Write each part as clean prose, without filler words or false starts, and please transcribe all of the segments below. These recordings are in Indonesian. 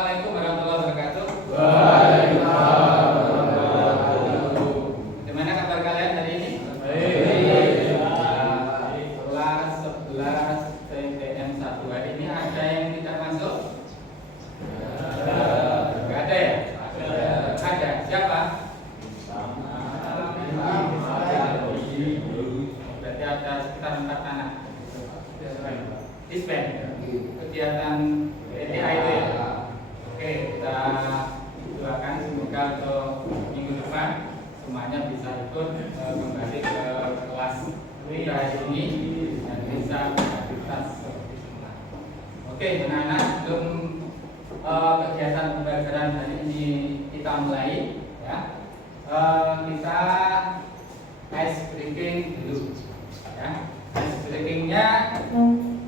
Assalamualaikum warahmatullahi wabarakatuh. Waalaikumsalam warahmatullahi wabarakatuh. Gimana kabar kalian hari ini? Baik. Kelas 11 PTN 1 hari ini ada yang tidak masuk? Nggak ada ya? Ada. Siapa? Berarti ada sekitar 4 anak. Dispen. Kegiatan PTA itu ya? Oke, kita doakan semoga untuk minggu depan semuanya bisa ikut kembali ke kelas kita hari ini dan bisa beraktivitas seperti semula. Oke, anak-anak, sebelum kegiatan pembelajaran hari ini kita mulai, ya, kita ice breaking dulu, ya. Ice breakingnya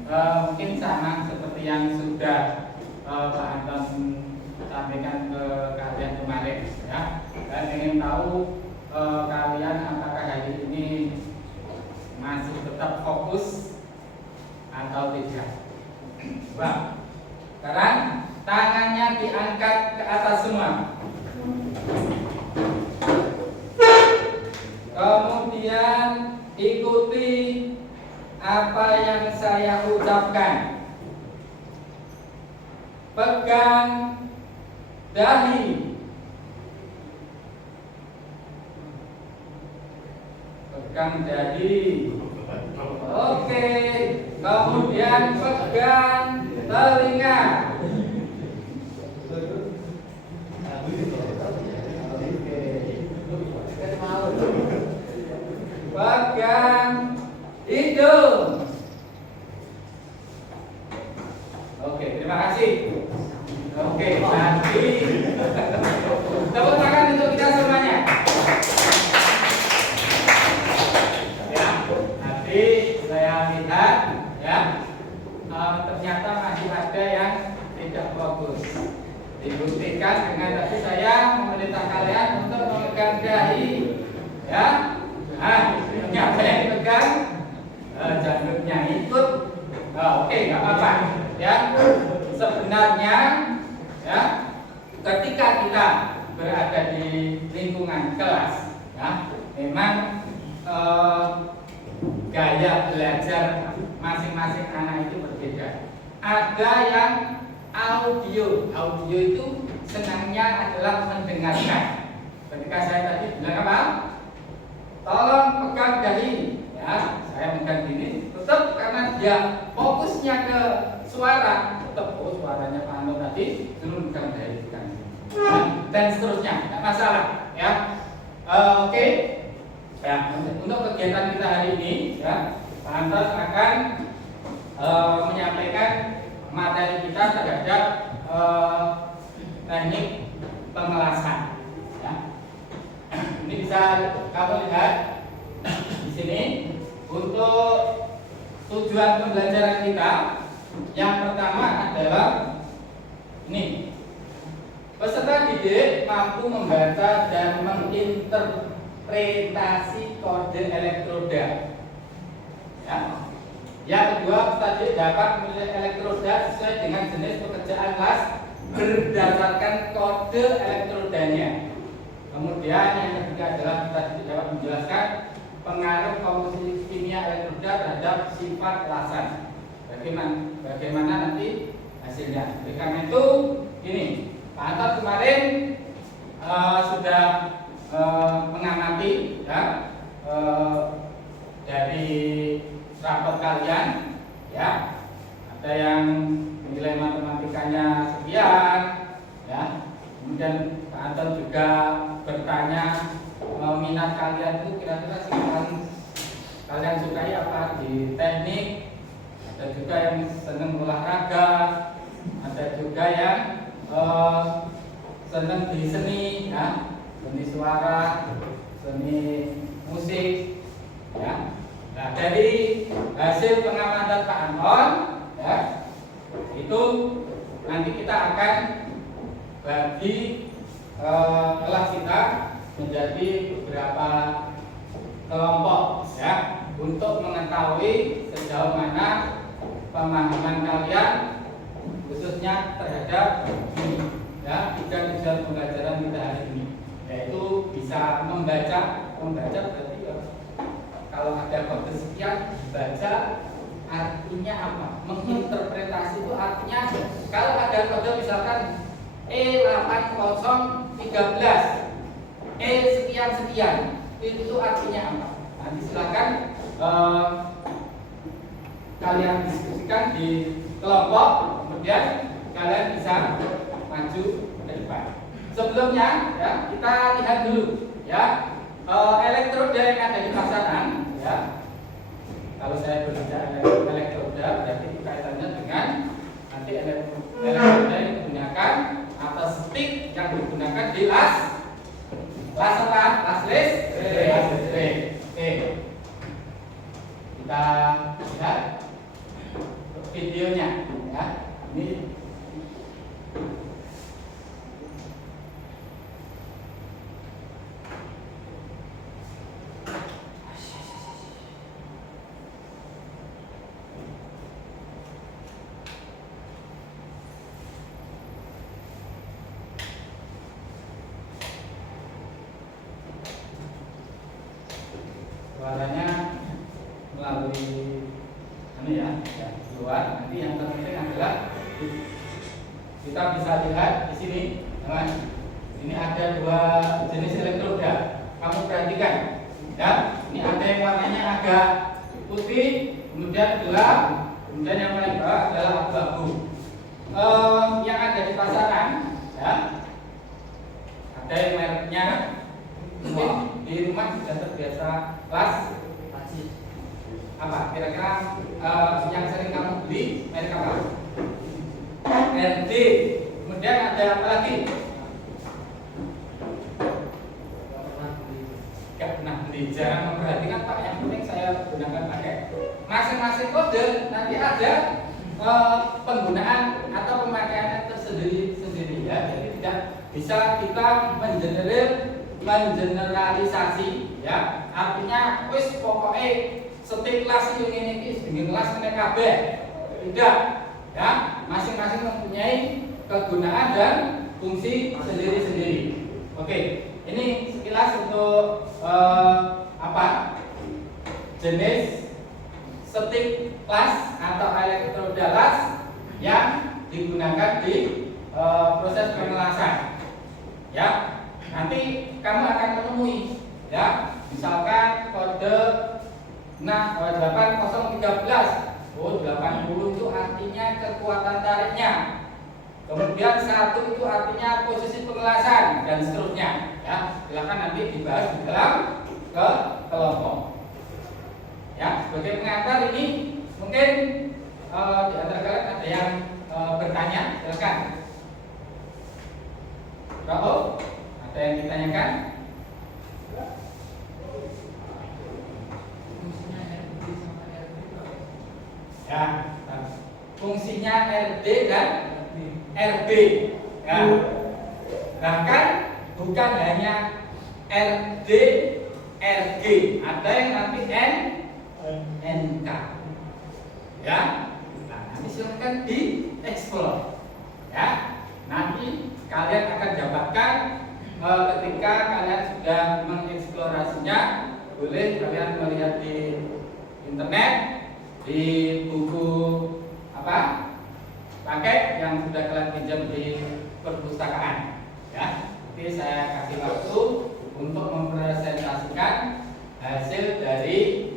mungkin sama seperti yang sudah Pak Anton sampaikan ke kalian kemarin, ya. Dan ingin tahu kalian apakah hari ini masih tetap fokus atau tidak. Coba sekarang tangannya diangkat ke atas semua. Kemudian ikuti apa yang saya ucapkan. Pegang dahi. Pegang dahi. Oke. Kemudian pegang telinga. Pegang hidung. Oke, terima kasih. Oke, nanti tepuk tangan untuk kita semuanya. Ya, nanti saya lihat, ya, ternyata masih ada yang tidak fokus. Dibuktikan dengan tadi saya memerintah kalian untuk memegang dahi, ya. Nah, ternyata yang dipegang janggutnya ikut. Oke, nggak apa-apa, ya. Sebenarnya, ya, ketika kita berada di lingkungan kelas, ya, memang gaya belajar masing-masing anak itu berbeda. Ada yang audio itu senangnya adalah mendengarkan. Ketika saya tadi bilang apa? Tolong pegang dahi, ya, saya pegang gini, tetap karena dia fokusnya ke suara, tetap suaranya Pak Anton tadi belum pegang dahi kan, dan seterusnya, tidak masalah, ya. Oke. Ya, untuk kegiatan kita hari ini, ya, Pak Anton akan menyampaikan materi kita terhadap teknik pengelasan, ya. Ini bisa kamu lihat di sini. Untuk tujuan pembelajaran kita yang pertama adalah ini. Peserta didik mampu membaca dan menginterpretasi kode elektroda. Ya. Yang kedua, peserta didik dapat memilih elektroda sesuai dengan jenis pekerjaan kelas berdasarkan kode elektrodanya. Kemudian yang ketiga adalah peserta didik dapat menjelaskan pengaruh komposisi kimia elektroda terhadap sifat kelasan. Bagaimana nanti hasilnya. Oleh karena itu, ini Pak Anton kemarin sudah mengamati, ya, dari rapot kalian, ya, ada yang nilai matematikanya sekian, ya. Kemudian Pak Anton juga bertanya minat kalian itu kira-kira yang kalian sukai apa di teknik. Ada juga yang senang olahraga, ada juga yang senang di seni, ya, seni suara, seni musik, ya. Nah, dari hasil pengamatan Pak Anton, ya, itu nanti kita akan bagi kelas kita menjadi beberapa kelompok, ya, untuk mengetahui sejauh mana pemahaman kalian khususnya terhadap ya 3 tujuan pembelajaran kita hari ini, yaitu bisa membaca berarti kalau ada kode sekian dibaca artinya apa, menginterpretasi itu artinya kalau ada kode misalkan E8013 E sekian itu artinya apa. Nanti silakan kalian diskusikan di kelompok, kemudian kalian bisa maju ke depan. Sebelumnya ya kita lihat dulu ya elektroda yang ada di pasaran ya. Kalau saya berbicara elektroda berarti kaitannya dengan nanti elektroda yang digunakan atau stick yang digunakan di las apa? Las listrik. Oke. Kita lihat videonya ya. Ini suaranya melalui ini ya keluar. Nanti yang terpenting adalah kita bisa lihat di sini, teman. Ini ada 2 jenis elektroda. Kamu perhatikan, ya. Ini ada yang warnanya agak putih, kemudian gelap, kemudian yang paling bawah adalah abu-abu. Yang ada di pasaran, ya. Ada yang mereknya, mungkin di rumah sudah terbiasa las apa kira-kira yang sering kamu beli merek apa? RD. Kemudian ada apa lagi? Gak pernah beli, jarang memperhatikan Pak. Yang penting saya gunakan pakai. Masing-masing kode nanti ada penggunaan atau pemakaiannya tersendiri ya. Jadi tidak bisa kita mengeneralisasi ya. Artinya wis pokoknya setiap kelas ini dengan kelas kena kabeh. Tidak ya, masing-masing mempunyai kegunaan dan fungsi sendiri-sendiri. Oke, ini sekilas untuk apa jenis stick las atau elektroda las yang digunakan di proses pengelasan. Ya, nanti kamu akan menemui ya, misalkan kode 8013. Oh, 80 itu artinya kekuatan tariknya. Kemudian 1 itu artinya posisi pengelasan dan seterusnya. Ya, silakan nanti dibahas di dalam kelompok. Ya, sebagai pengantar ini mungkin di antara kalian ada yang bertanya, silakan. Kalau ada yang ditanyakan? Ya, fungsinya RD dan RB. Ya. Bahkan bukan hanya RD, RG, ada yang nanti NK. Ya, nah, nanti silakan dieksplor. Ya, nanti kalian akan dapatkan ketika kalian sudah mengeksplorasinya. Boleh kalian melihat di internet, di buku apa paket yang sudah kalian pinjam di perpustakaan ya. Nanti saya kasih waktu untuk mempresentasikan hasil dari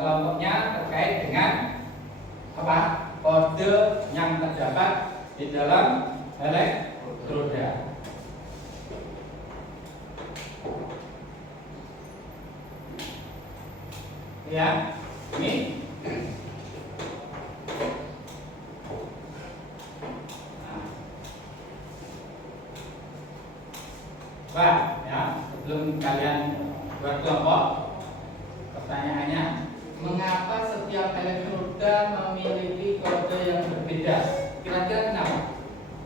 kelompoknya terkait dengan apa kode yang terdapat di dalam elektroda. Ya, ini Pak, ya, sebelum kalian buat kelompok, pertanyaannya, mengapa setiap elektroda memiliki kode yang berbeda? Kira-kira kenapa?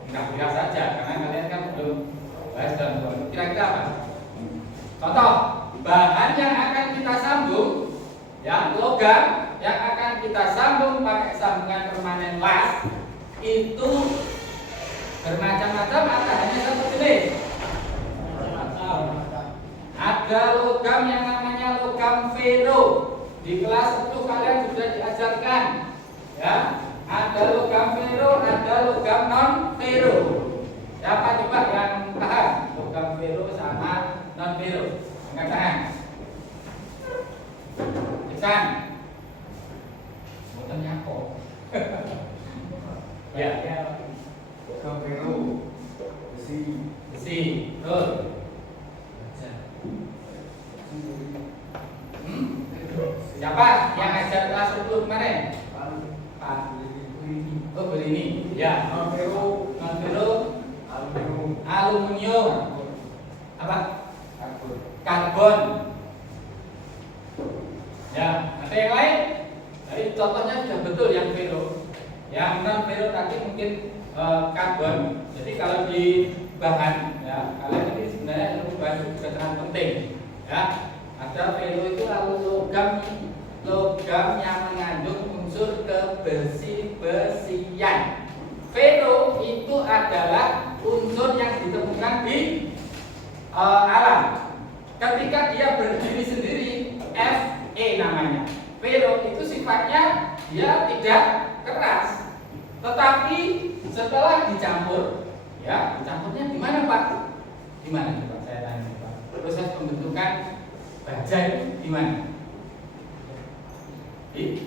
Kira-kira saja, karena kalian kan belum bahas dalam kelompok. Kira-kira apa? Contoh, bahan yang akan kita sambung, ya, logam yang akan kita sambung pakai sambungan permanen las itu Bermacam-macam atau hanya satu jenis? Ada logam yang namanya logam fero. Di kelas 10 kalian sudah diajarkan, ya. Ada logam fero, ada logam non fero. Siapa coba yang paham logam fero sama non fero? Angkat tangan. Tekan. Bukan nyako. Ya. Logam fero, besi, Betul. Siapa yang ngajar kelas 10 kemarin? Pak. Oh, berini. Ya. non fero, Aluminium. Apa? Karbon. Ya. Ada yang lain? Tadi contohnya sudah betul yang fero. Yang non fero tadi mungkin karbon. Jadi kalau di bahan, ya, kalian ini sebenarnya ilmu bahan itu juga sangat penting. Ya. Ada fero itu lalu logam yang mengandung unsur kebersih-bersihan. Fero itu adalah unsur yang ditemukan di alam. Ketika dia berdiri sendiri, Fe namanya. Fero itu sifatnya dia tidak keras, tetapi setelah dicampur, ya, dicampurnya di mana, Pak? Di mana coba saya tanya, Pak? Proses pembentukan baja itu di mana? Iya,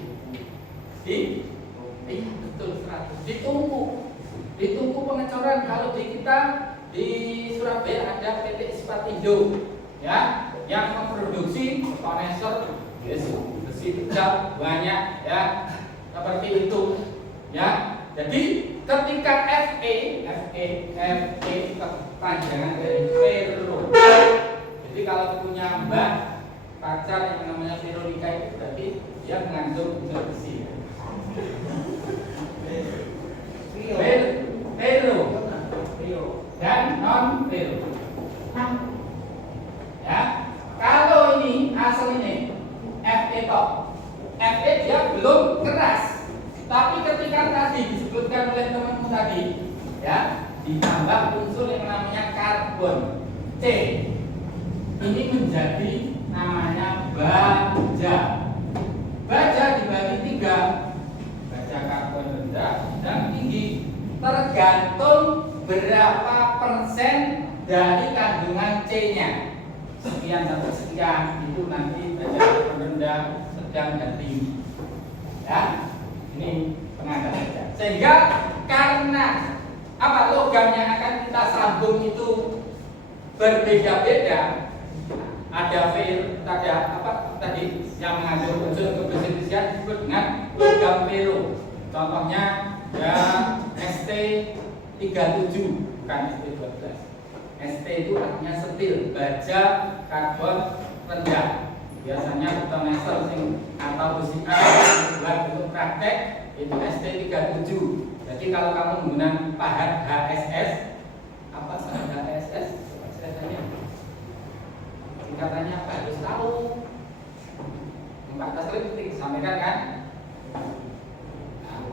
betul, 100. Ditungku pengecoran. Kalau di kita di Surabaya ada PT Ispatindo, ya, yang memproduksi kondenser besi pecah banyak, ya, seperti itu, ya. Jadi ketika Fe kepanjangan dari ferro. Jadi kalau punya mbak pacar yang namanya Veronica itu berarti dia mengandung unsur besi. Ferro dan non ferro. Ya, kalau ini asal ini Fe top. Fe dia belum keras, tapi ketika tadi disebutkan oleh temanmu tadi, ya, ditambah unsur yang namanya karbon C, ini menjadi namanya baja. Baja dibagi 3, baja karbon rendah dan tinggi, tergantung berapa persen dari kandungan C-nya. Sekian sampai sekian itu nanti baja karbon rendah, sedang dan tinggi. Ya, ini pengantar saja. Sehingga karena apa logam yang akan kita sambung itu berbeda-beda. Ada apa tadi yang mengandung unsur kebersihan disebut dengan logam fero. Contohnya ya ST37 bukan ST12. ST itu artinya setil, baja karbon rendah. Biasanya kondenser atau besi buat untuk praktek itu ST37. Jadi kalau kamu menggunakan pahat HSS, apa HSS? Coba saya tanya. Singkatannya apa? Harus tahu. 14 listrik sampaikan kan? Nah,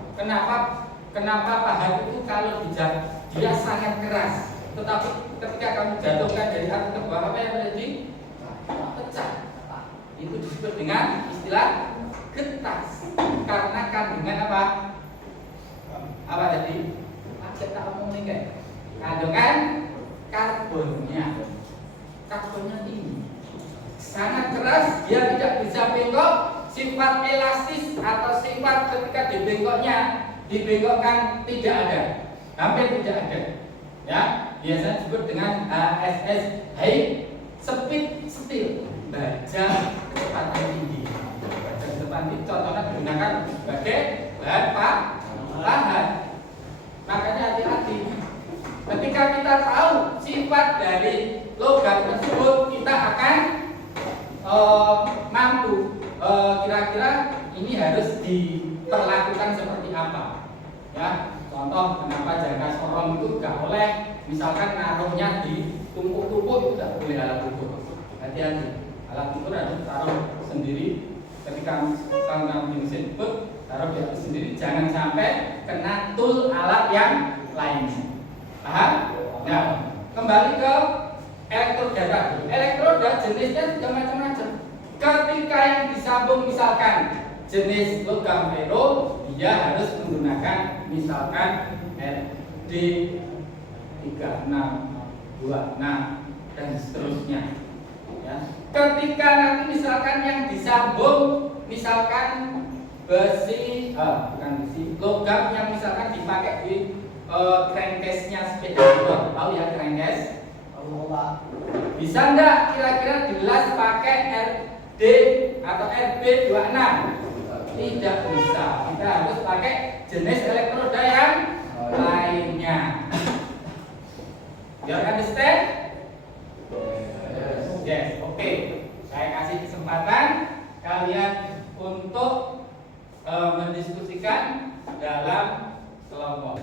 kenapa pahat itu kalau dia sangat keras, tetapi ketika kamu jatuhkan dari atas ke bawah apa yang terjadi? Pecah. Itu disebut dengan istilah getas. Karena kandungan apa? Apa tadi? Kita omongin kan? Kandungan karbonnya. Karbonnya tinggi. Sangat keras, dia tidak bisa bengkok. Sifat elastis atau sifat ketika dibengkokkan tidak ada, hampir tidak ada. Ya, biasanya disebut dengan HSS, high speed steel, baja kecepatan tinggi. Baja kecepatan tinggi contohnya digunakan sebagai bahan pahat. Makanya hati-hati. Ketika kita tahu sifat dari logam tersebut, kita akan mampu kira-kira ini harus diperlakukan seperti apa, ya. Contoh kenapa jangka sorong itu nggak boleh, misalkan naruhnya di tumpuk-tumpuk itu tidak boleh alat ukur. Hati-hati, alat ukur harus taruh sendiri. Ketika misalkan di mesin ukur taruh di atas sendiri, jangan sampai kena tool alat yang lainnya. Nah, kembali ke elektroda tadi. Elektroda jenisnya juga macam-macam. Ketika yang disambung misalkan jenis logam fero, dia harus menggunakan misalkan RD 3626 dan seterusnya. Ya. Ketika nanti misalkan yang disambung misalkan besi, bukan besi, logam yang misalkan dipakai di crankcase-nya sepeda motor, tahu ya crankcase? Bisa nggak kira-kira dilas pakai RD atau RB26? Tidak bisa. Kita harus pakai jenis elektroda yang lainnya. You understand? Yes, oke. Saya kasih kesempatan kalian untuk mendiskusikan dalam kelompok.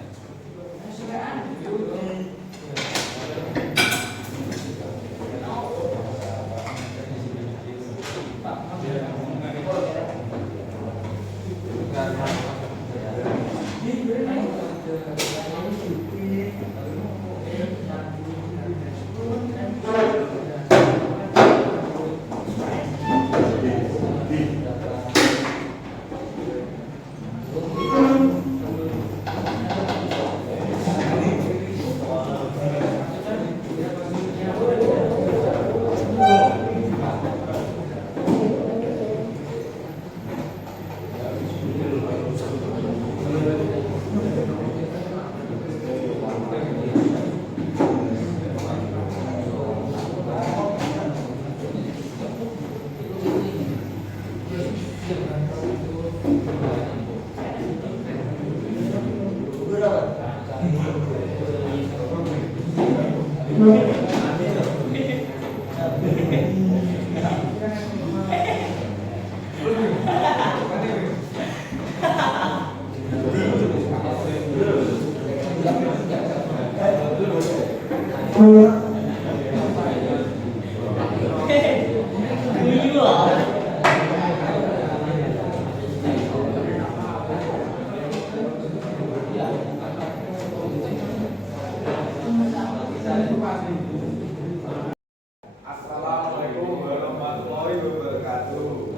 Assalamualaikum warahmatullahi wabarakatuh.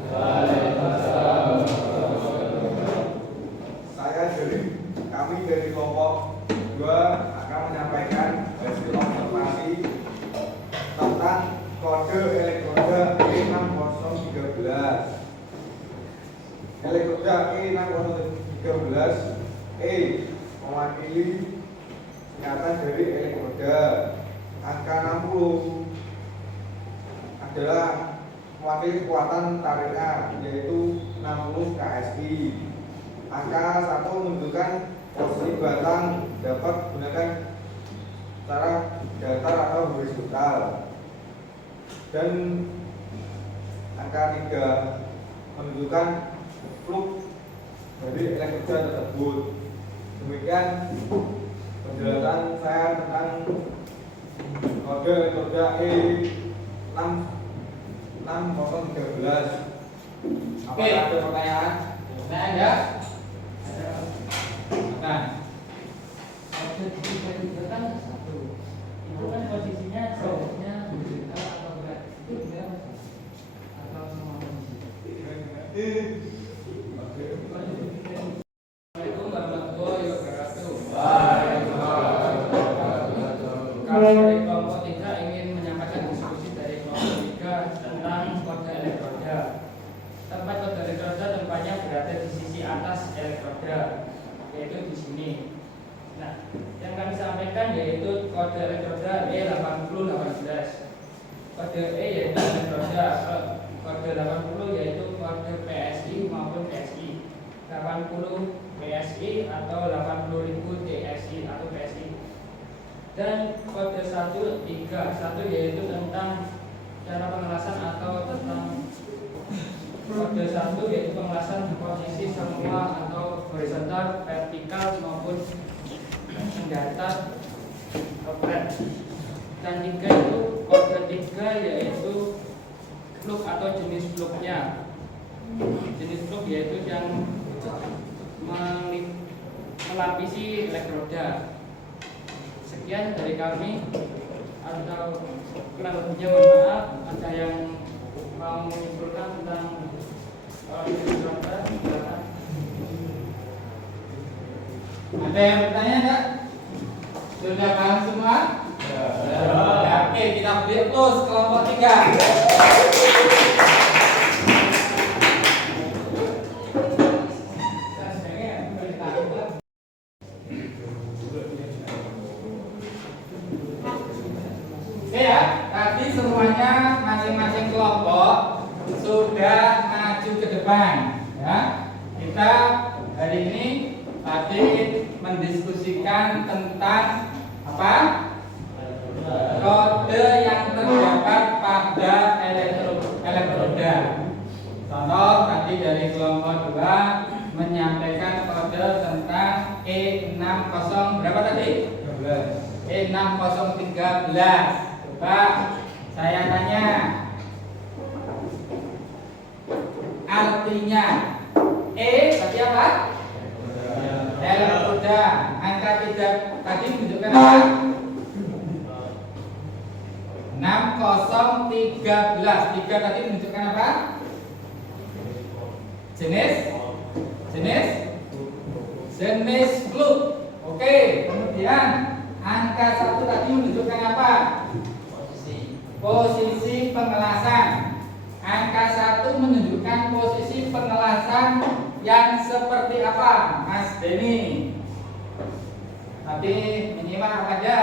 Kami dari kelompok 2 akan menyampaikan hasil observasi tentang kode elektroda E6013. Elektroda E6013 E mewakili singkatan dari elektroda. Angka 60 adalah mewakili kekuatan tariknya, yaitu 60 KSI. Angka 1 menunjukkan posisi batang dapat menggunakan cara datar atau horizontal. Dan angka 3 menunjukkan flux dari elektroda tersebut. Demikian penjelasan saya tentang kode elektroda E6013. Apakah ada pertanyaan? Nah, ada? Nah, itu kan posisinya seharusnya horizontal atau berat itu berapa atau semua posisi? Assalamualaikum warahmatullahi wabarakatuh. Kami dari kelompok 3 ingin menyampaikan diskusi dari kelompok 3 tentang kode elektroda. Tempat kode elektroda tempatnya berada di sisi atas elektroda, yaitu di sini. Nah, yang kami sampaikan yaitu kode elektroda E8018. Kode E yaitu elektroda, kode 80 yaitu kode PSI maupun PSI. 80 PSI atau 80.000 TSI atau PSI. Dan kode 131 yaitu tentang cara pengelasan atau tentang kode 1 yaitu pengelasan posisi semua atau horizontal, vertikal maupun datar flat. Dan 3 itu kode 3 yaitu flux atau jenis fluxnya. Jenis flux yaitu yang melapisi elektroda. sekian dari kami. Atau kurang lebihnya mohon maaf. Ada yang mau menyimpulkan tentang elektroda? Silakan. Ada yang bertanya enggak? Sudah paham semua? Ya. Oke, kita beri close kelompok 3. Oke ya, tadi semuanya masing-masing kelompok sudah maju ke depan. Ya, kita hari ini tadi mendiskusikan tentang apa? Kode yang terdapat pada elektroda. Contoh tadi dari kelompok 2 menyampaikan kode tentang E60 berapa tadi? 13. E6013. Coba saya tanya, artinya E tadi apa? Elektroda. Angka 3 tadi menunjukkan apa? 6013. 3 tadi menunjukkan apa? Jenis fluk. Oke, kemudian angka 1 tadi menunjukkan apa? Posisi pengelasan. Angka 1 menunjukkan posisi pengelasan yang seperti apa, Mas Denny? Tadi minimal ada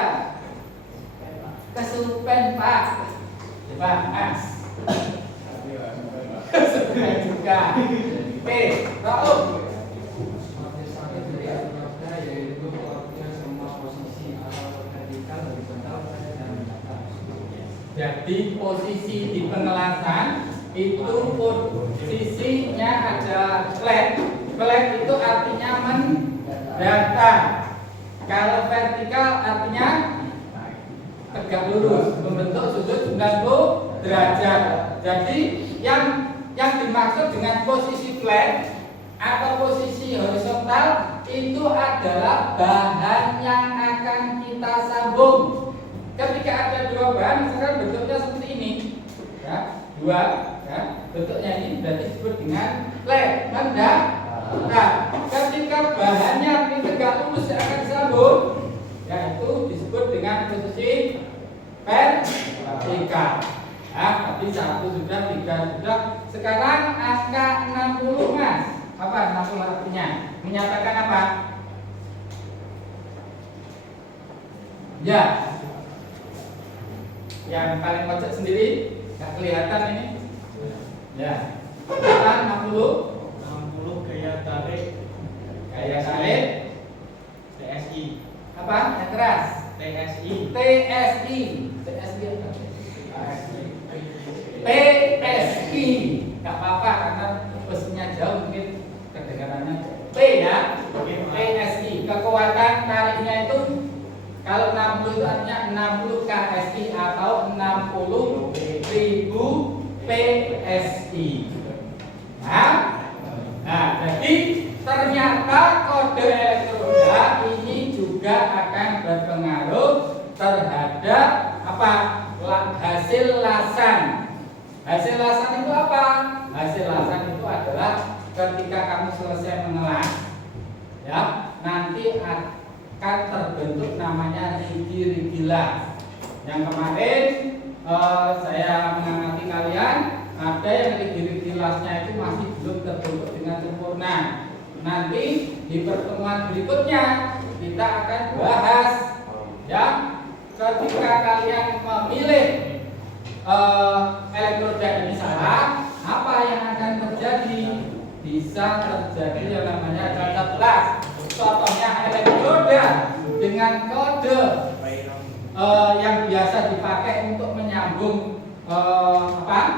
kesupen Pak. Coba Mas. Kesupen juga. Oke, Raul. Yaitu kelompoknya semua posisi atau vertikal, horizontal, dan atas. Jadi posisi di pengelasan itu posisinya ada flat. Flat itu artinya mendatar. Kalau vertikal artinya tegak lurus, membentuk sudut 90 derajat. Jadi yang dimaksud dengan posisi flat atau posisi horizontal itu adalah bahan yang akan kita sambung. Ketika ada dua bahan, misalkan bentuknya seperti ini, ya, dua, ya, bentuknya ini berarti disebut dengan flat, mendatar. Nah, ketika bahannya ini tegak lurus yang akan disambung, yaitu disebut dengan posisi vertikal. Ya, tadi 1 sudah, 3 sudah. Sekarang angka 60 Mas. Apa 60 artinya? Menyatakan apa? Ya. Yang paling pojok sendiri, nggak kelihatan ini. Ya. Apa 60 gaya tarik gaya tarik TSI. apa? Yang keras. TSI. TSI. TSI apa? PSI. Nggak apa-apa karena posisinya jauh mungkin kedengarannya P ya. PSI. Kekuatan tariknya itu kalau 60 itu artinya 60 KSI atau 60.000 PSI. Nah, jadi ternyata kode elektroda ini juga akan berpengaruh terhadap apa? Hasil lasan. Hasil lasan itu apa? Hasil lasan itu adalah ketika kamu selesai mengelas, ya, nanti akan terbentuk namanya rigi-rigi las. Yang kemarin saya mengamati kalian, ada yang rigi-rigi lasnya itu masih belum terbentuk dengan sempurna. Nanti di pertemuan berikutnya kita akan bahas, ya, ketika kalian memilih elektroda ini salah, apa yang akan terjadi? Bisa terjadi yang namanya cacat las. Contohnya elektroda dengan kode yang biasa dipakai untuk menyambung bahan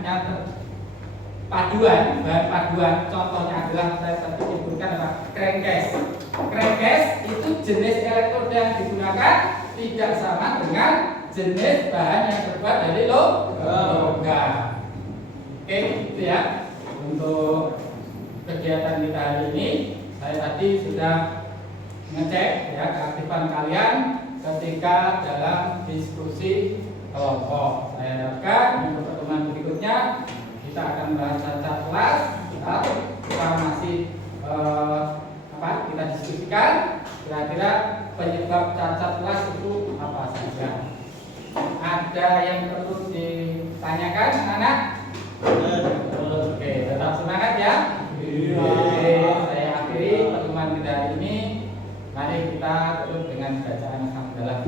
yang bahan paduan. Contohnya adalah saya tadi sebutkan apa? Crankcase. Crankcase itu jenis elektroda yang digunakan tidak sama dengan jenis bahan yang terbuat dari logam. Oke, itu ya untuk kegiatan kita hari ini. Saya tadi sudah ngecek ya keaktifan kalian ketika dalam diskusi kelompok. Saya harapkan untuk pertemuan berikutnya kita akan bahas cacat kelas. Kita masih kita diskusikan kira-kira penyebab cacat kelas itu apa saja. Ada yang perlu ditanyakan, anak? Oke, tetap semangat ya. Oke, saya akhiri pertemuan kita hari ini. Mari kita tutup dengan bacaan alhamdulillah.